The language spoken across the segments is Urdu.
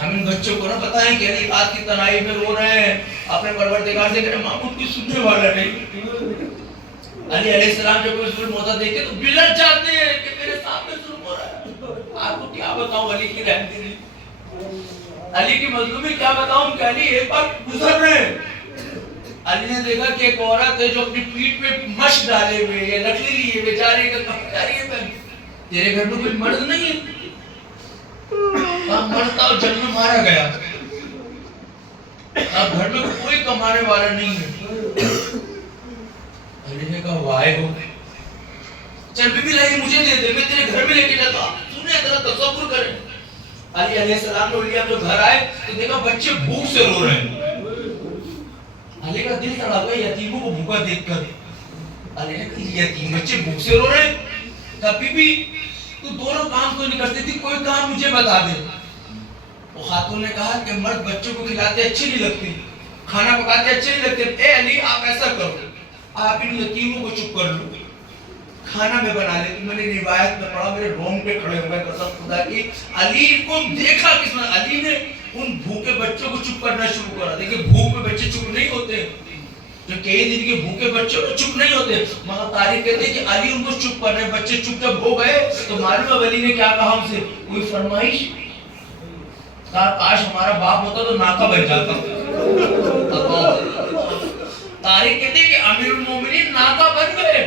ہم ان بچوں کو نہ بتائیں کہ علی رات کی تنہائی میں رو رہے ہیں اپنے پروردگار سے کہ محمود کوئی سننے والا نہیں. علی علیہ السلام جب کوئی ظلم ہوتا دیکھے تو بلٹ جاتے ہیں کہ میرے سامنے ظلم ہو رہا ہے. آپ کو کیا بتاؤں علی کی رحم دلی, علی کی مظلومی کیا بتاؤں کہ علی ایک بار گزر رہے ہیں. علی نے دیکھا کہ ایک عورت ہے جو اپنی پیٹھ پہ مشک ڈالے ہوئے ہے, لکڑی لیے بیچاری کا کہاں جا رہی ہے, تیرے گھر میں کوئی مرد نہیں ہے؟ مرتا اور جنگ میں مارا گیا, اب گھر میں کوئی کمانے والا نہیں ہے. علی نے کہا وائے ہو, چل بی بی لائی مجھے دے دے, میں تیرے گھر میں لے کے جاتا ہوں, سنیں ذرا تصور کریں. علی علیہ السلام نے جب گھر آئے تو دیکھا بچے بھوک سے رو رہے ہیں. علی کا دل تڑپ گیا یتیموں کو بھوکا دیکھ کر. علی نے کہا یتیم بچے بھوک سے رو رہے ہیں, کبھی بھی تو دونوں کام تو نہیں کرتی تھی, کوئی کام مجھے بتا دے. وہ خاتون نے کہا کہ مرد بچوں کو کھلاتے اچھے نہیں لگتے, کھانا پکاتے اچھے نہیں لگتے. اے علی آپ ایسا کرو, آپ ان یتیموں کو چپ کر لو, کھانا میں بنا لیتی. میں نے روایت میں پڑھا, میرے روم پہ کھڑے ہوئے قسم خدا کی. علی کو دیکھا کس نے, علی نے ان بھوکے بچوں کو چپ کرنا شروع کرا. دیکھیں بھوک میں بچے چپ نہیں ہوتے, جو کئی دن کے بھوکے بچے چپ نہیں ہوتے, مگر تاریخ کہتے ہیں کہ علی ان کو چپ کر رہے. بچے چپ جب ہو گئے تو معلوم ہے علی نے کیا کہا ان سے, کوئی فرمائش؟ کاش ہمارا باپ ہوتا تو ناکا بن جاتا. تاریخ کہتے ہیں کہ امیر المومنین ناکا بن گئے,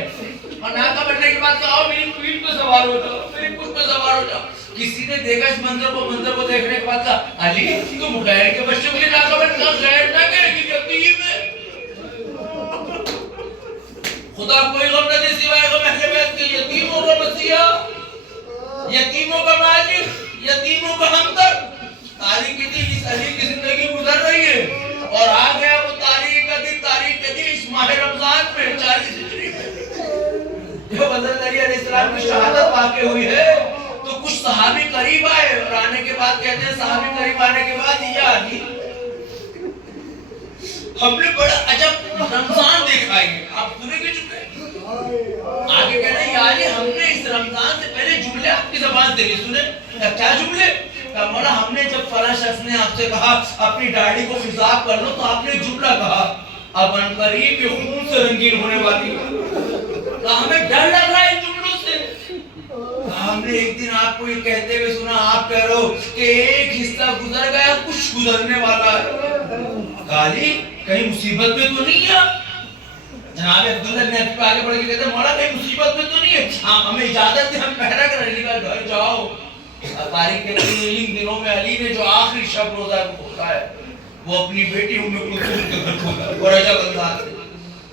اور ناکا بننے کے بعد کہا میری اونٹ پہ سوار ہو جاؤ, میری اونٹ پہ سوار ہو جاؤ. کسی نے دیکھا اس منظر کو دیکھنے کے بعد کہا علی تم غیر کے بچوں کے لیے ناکا بن گیا, غیر نہ کہے کہ یتیم ہے. خدا کوئی غم نہ دے سوائے غم اہل بیت کے. یتیموں کا مسیحا, یتیموں کا مالک, یتیموں کا ہمدرد. تاریخ کی تھی اس علی کی زندگی گزر رہی ہے, اور آ گیا وہ تاریخ کا دن. تاریخ کے دن اس ماہ رمضان میں 40 ہجری میں جب حضرت علی علیہ السلام کی شہادت واقع ہوئی ہے تو کچھ صحابی قریب آئے, اور آنے کے بعد کہتے ہیں صحابی قریب آنے کے بعد یا علی ہم نے بڑا عجب رمضان دیکھا ہے, آپ سنے کے چکے آگے کہتے ہیں یا علی ہم نے اس رمضان سے پہلے جملے آپ کی زبان سے نہیں سنے. کیا جملے؟ کہ مولا ہم نے جب فلاں شخص نے آپ سے کہا اپنی داڑھی کو خضاب کر لو تو آپ نے جملہ کہا اب ان قریب یہ خون سے رنگین ہونے والی ہے. کہ ہمیں ڈر لگ رہا ہے ان جملوں سے. ہم نے ایک دن آپ کو یہ کہتے ہوئے سنا, آپ کہہ رہے ہو کہ ایک حصہ گزر گیا کچھ گزرنے والا ہے. علی کہیں مصیبت میں تو نہیں ہے؟ جناب عبداللہ نے آپ کو آگے بڑھ کے کہتے ہیں مولا کہیں مصیبت میں تو نہیں ہے, ہمیں اجازت دے ہم پہرا کر علی کا گھر جاؤ. تاریخ کے ان دنوں میں علی نے جو آخری شب روزہ کھولا ہے وہ اپنی بیٹی ام کلثوم کے گھر کھولا ہے, اور عجب انداز سے.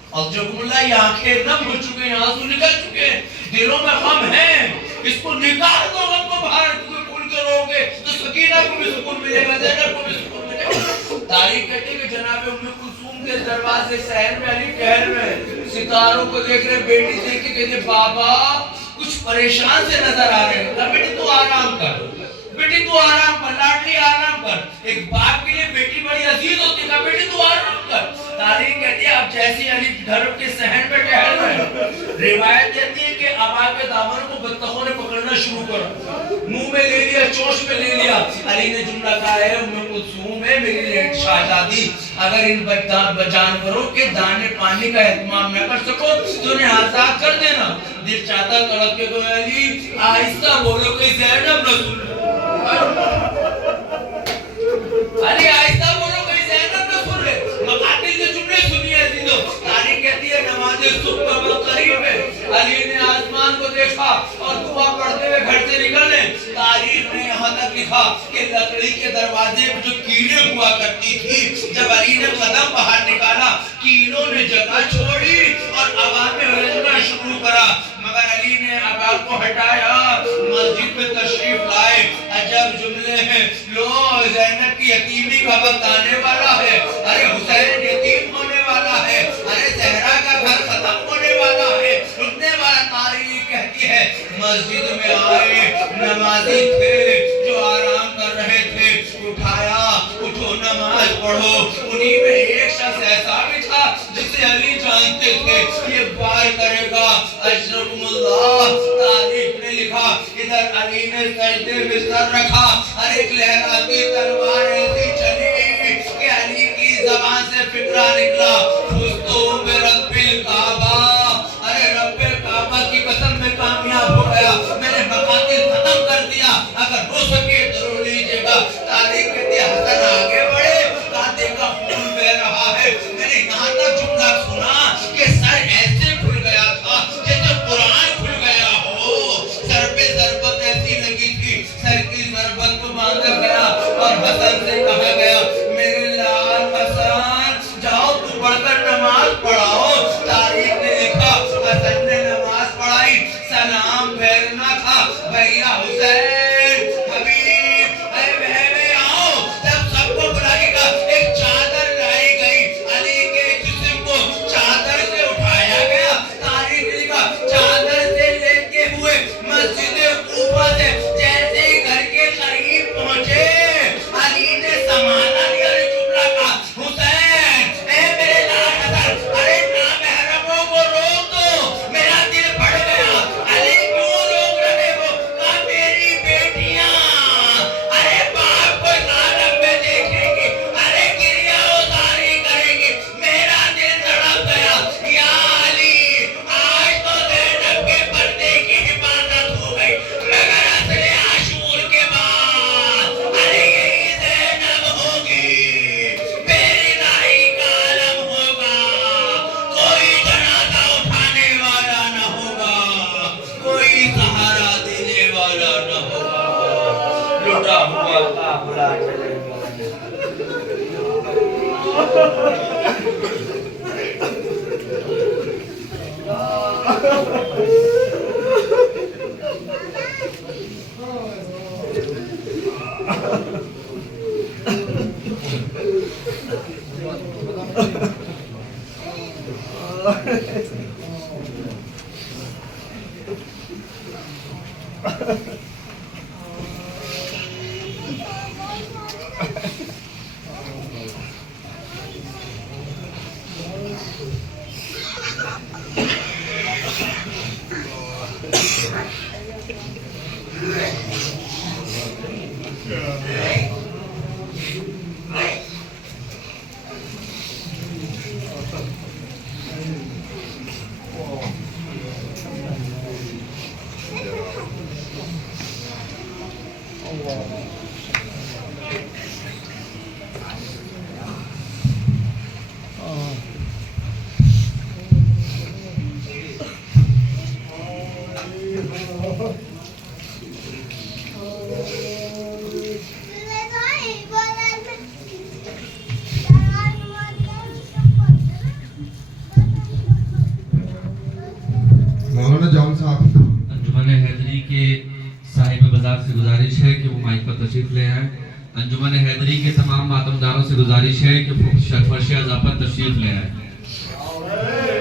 اور جو اللہ یہ آنکھیں نم ہو چکے ہیں, آنسو نکل چکے ہیں, دلوں میں غم ہے, اس کو نکال دو غم کو باہر. کیونکہ کھل کے رہو گے تو سکینہ کو بھی سکون ملے گا, زینب کو بھی سکون ملے گا. تاریخ کہتی ہے کہ جناب ام کلثوم کے دروازے شہر میں علی ٹہر میں ستاروں کو دیکھ رہے, بیٹی دیکھ کے کہتے بابا کچھ پریشان سے نظر آ رہے ہیں. بیٹی تو آرام کر, بیٹی تو آرام کر, لاڈلی آرام کر. ایک باپ کے لیے بیٹی بڑی عزیز ہوتی ہے, بیٹی تو آرام کر. تاریخ کہتی ہے اب جیسی علی گھر کے صحن میں ٹہل رہے, روایت کہتی ہے کہ ابا کے دامن کو بطخوں نے پکڑنا شروع کر, منہ میں لے لیا, چوش میں لے لیا. علی نے جملہ کہا ہے ام کلثوم ہے میری لیٹ شہزادی, اگر ان جانوروں کے دانے پانی کا اہتمام نہ کر سکو تو انہیں آزاد کر دینا. دل چاہتا تڑپ کے تو علی آہستہ بولو کہ زینب نہ سن لے, علی آہستہ بولو کہ زینب نہ سن لے. مقاتل کے جملے سنیے عزیزو. تاریخ کہتی ہے نماز صبح کا وقت قریب ہے, علی نے آسمان کو دیکھا اور دعا پڑھتے ہوئے گھر سے نکلے. تاریخ نے یہاں تک لکھا کہ لکڑی کے دروازے پہ جو کیلیں ہوا کرتی تھی, جب علی نے قدم باہر نکالا کیلوں نے جگہ چھوڑی اور عوام میں رجنا شروع کرا. مگر علی نے ابا کو ہٹایا, مسجد میں تشریف لائے. عجب جملے ہیں, لو زینب کی یتیمی کا وقت آنے والا ہے, ارے حسین یتیم ہونے والا ہے, ارے زہرا کا گھر ختم ہونے والا ہے, رکنے والا. تاریخ کہتی ہے مسجد میں آئے نمازی تھے جو آرام کر رہے تھے, اٹھایا اٹھو نماز پڑھو. انہی میں ایک شخص ایسا بھی تھا جسے علی جانتے تھے یہ بار کرے گا, اشرکم اللہ. تاریخ نے لکھا ادھر علی نے سجدے میں سر رکھا اور ایک لہراتی تلوار زبان سے فکرہ نکلا فزتو برب الکعبہ، ارے رب الکعبہ کی قسم میں کامیاب ہو گیا، میں نے مقاتل ختم کر دیا، اگر ہو سکے ضرور لیجئے گا۔ تاریخ کہتے حسن آگے بڑھے، قاضی کا خون بہ رہا ہے، میں نے یہاں تک جملہ سنا کہ سر ایسے کھل گیا تھا جیسے قرآن کھل گیا ہو، سر پہ ضربت ایسی لگی تھی، سر کی ضربت کو باندھا گیا اور حسن سے کہا گیا میرے لال حسن جاؤ تو پڑھ کر نماز پڑھاؤ۔ تاریخ نے لکھا حسن نے نماز پڑھائی، سلام پھیرنا تھا، بھیا حسین حبیب اے بہنے آؤ، جب سب کو بلا کے کہا ایک چادر لائی گئی، علی کے جسم کو چادر سے اٹھایا گیا۔ تاریخ نے لکھا چادر سے لیتے ہوئے مسجد کوفہ سے جیسے ہی گھر کے قریب پہنچے، علی نے سمانا لیا اور جملہ کہا حسین اے میرے لال حسن، ارے نامحرموں کو روک دو، میرا دل بڑھ گیا۔ علی کیوں روک رہے ہو؟ کہا میری بیٹیاں ارے باپ کو ظالم میں دیکھیں گی، ارے گریہ ازاری کریں گی، میرا دل تڑپ گیا۔ یا علی آج تو زینب کے پردے کی حفاظت ہو گئی، مگر اصل عاشور کے بعد ارے یہی زینب ہوگی، میری دائی کا عالم ہوگا، کوئی جنازہ اٹھانے والا نہ ہوگا، کوئی سہارا دینے والا نہ ہوگا، لٹا ہوا قافلہ چلے گا۔ مولانا جان صاحب انجمن حیدری کے صاحب بازار سے گزارش ہے کہ وہ مائک پر تشریف لے آئیں۔ انجمن حیدری کے تمام ماتمداروں سے گزارش ہے کہ فرش اضافہ تشریف لے آئیں۔